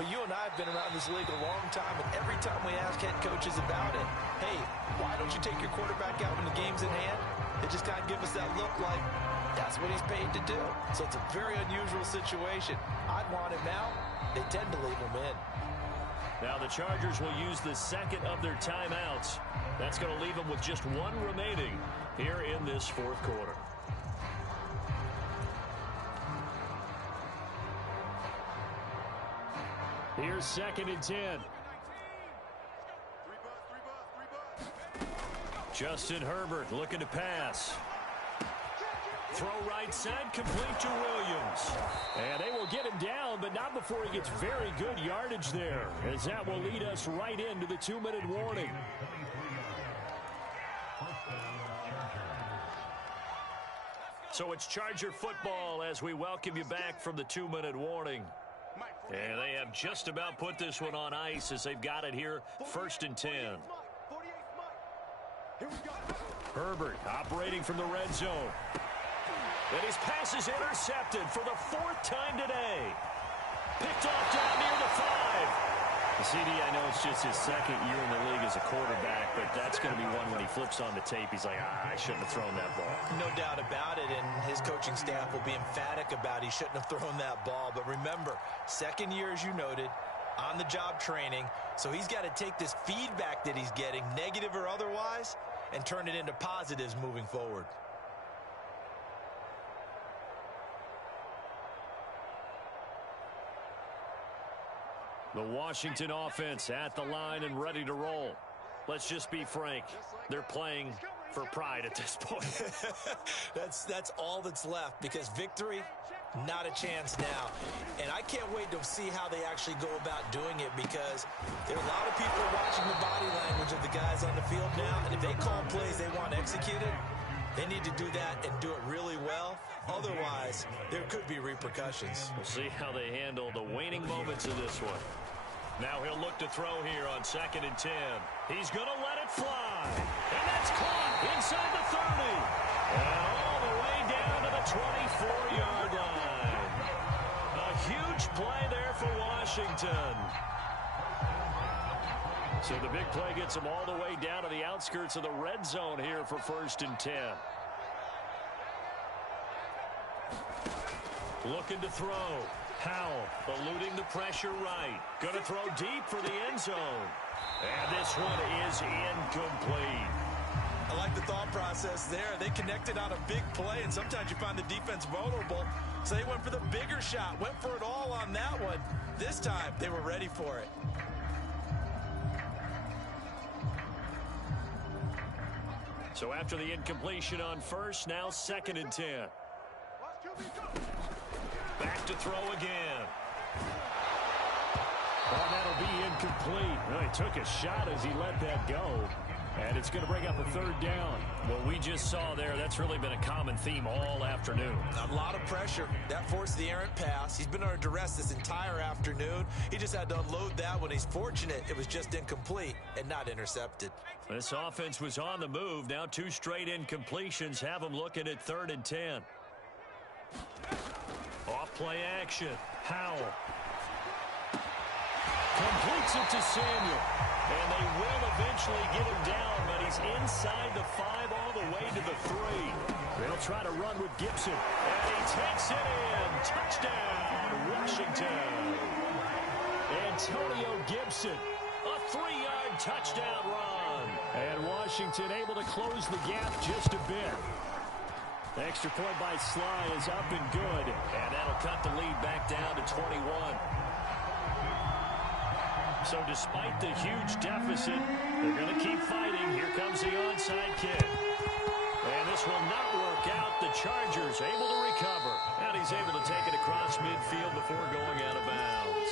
But you and I have been around this league a long time, and every time we ask head coaches about it, hey, why don't you take your quarterback out when the game's in hand? They just kind of give us that look like that's what he's paid to do. So it's a very unusual situation. I'd want him out. They tend to leave him in. Now the Chargers will use the second of their timeouts. That's going to leave them with just one remaining here in this fourth quarter. Here's 2nd and 10. Justin Herbert looking to pass. Throw right side, complete to Williams. And they will get him down, but not before he gets very good yardage there, as that will lead us right into the 2-minute warning. So it's Charger football as we welcome you back from the 2-minute warning. And they have just about put this one on ice as they've got it here, 1st and 10. Herbert operating from the red zone. And his pass is intercepted for the 4th time today. Picked off down near the 5. CD, I know it's just his 2nd year in the league as a quarterback, but that's going to be one when he flips on the tape, he's like, I shouldn't have thrown that ball. No doubt about it, and his coaching staff will be emphatic about he shouldn't have thrown that ball. But remember, 2nd year, as you noted, on-the-job training, so he's got to take this feedback that he's getting, negative or otherwise, and turn it into positives moving forward. The Washington offense at the line and ready to roll. Let's just be frank. They're playing for pride at this point. That's all that's left, because victory, not a chance now. And I can't wait to see how they actually go about doing it, because there are a lot of people watching the body language of the guys on the field now, and if they call plays they want executed, they need to do that and do it really well. Otherwise, there could be repercussions. We'll see how they handle the waning moments of this one. Now he'll look to throw here on 2nd and 10. He's going to let it fly. And that's caught inside the 30. And all the way down to the 24-yard line. A huge play there for Washington. So the big play gets them all the way down to the outskirts of the red zone here for 1st and 10. Looking to throw. Howell eluding the pressure right. Going to throw deep for the end zone. And this one is incomplete. I like the thought process there. They connected on a big play, and sometimes you find the defense vulnerable. So they went for the bigger shot, went for it all on that one. This time, they were ready for it. So after the incompletion on 1st, now 2nd and 10. Back to throw again. Oh, that'll be incomplete. Well, he took a shot as he let that go. And it's going to bring up a third down. What we just saw there, that's really been a common theme all afternoon. A lot of pressure. That forced the errant pass. He's been under duress this entire afternoon. He just had to unload that when he's fortunate. It was just incomplete and not intercepted. This offense was on the move. Now 2 straight incompletions have them looking at 3rd and 10. Off play action. Howell. Completes it to Samuel. And they will eventually get him down, but he's inside the 5 all the way to the 3. They'll try to run with Gibson. And he takes it in. Touchdown, Washington. Antonio Gibson. A 3-yard touchdown run. And Washington able to close the gap just a bit. The extra point by Sly is up and good. And that'll cut the lead back down to 21. So despite the huge deficit, they're going to keep fighting. Here comes the onside kick. And this will not work out. The Chargers able to recover. And he's able to take it across midfield before going out of bounds.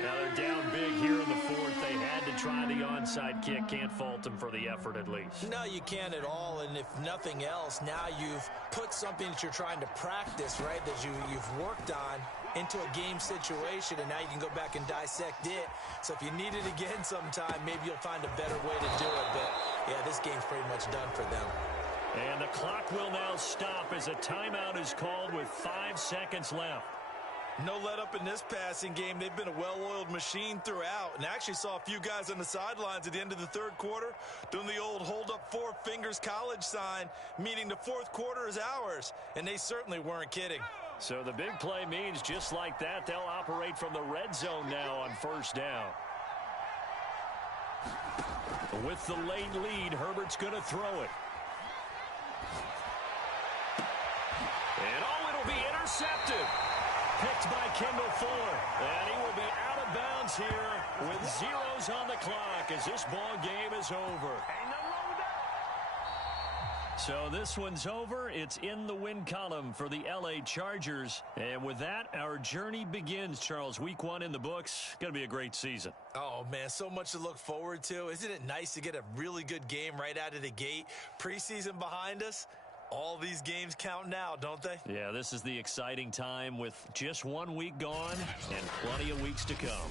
Now they're down big here in the 4th. They had to try the onside kick. Can't fault them for the effort at least. No, you can't at all. And if nothing else, now you've put something that you're trying to practice, right, that you've worked on into a game situation, and now you can go back and dissect it. So if you need it again sometime, maybe you'll find a better way to do it. But, yeah, this game's pretty much done for them. And the clock will now stop as a timeout is called with 5 seconds left. No let up in this passing game. They've been a well-oiled machine throughout, and actually saw a few guys on the sidelines at the end of the 3rd quarter doing the old hold up 4 fingers college sign, meaning the 4th quarter is ours, and they certainly weren't kidding. So the big play means just like that, they'll operate from the red zone now on 1st down. With the late lead, Herbert's going to throw it. And it'll be intercepted. Picked by Kendall Fuller. And he will be out of bounds here with zeros on the clock as this ball game is over. So this one's over. It's in the win column for the LA Chargers. And with that, our journey begins, Charles. Week 1 in the books. Going to be a great season. Oh, man, so much to look forward to. Isn't it nice to get a really good game right out of the gate? Preseason behind us. All these games count now, don't they? Yeah, this is the exciting time with just 1 week gone and plenty of weeks to come.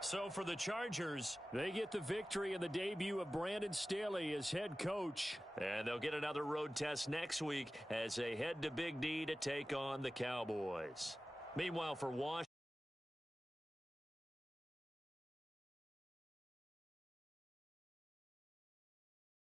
So for the Chargers, they get the victory in the debut of Brandon Staley as head coach. And they'll get another road test next week as they head to Big D to take on the Cowboys. Meanwhile, for Washington,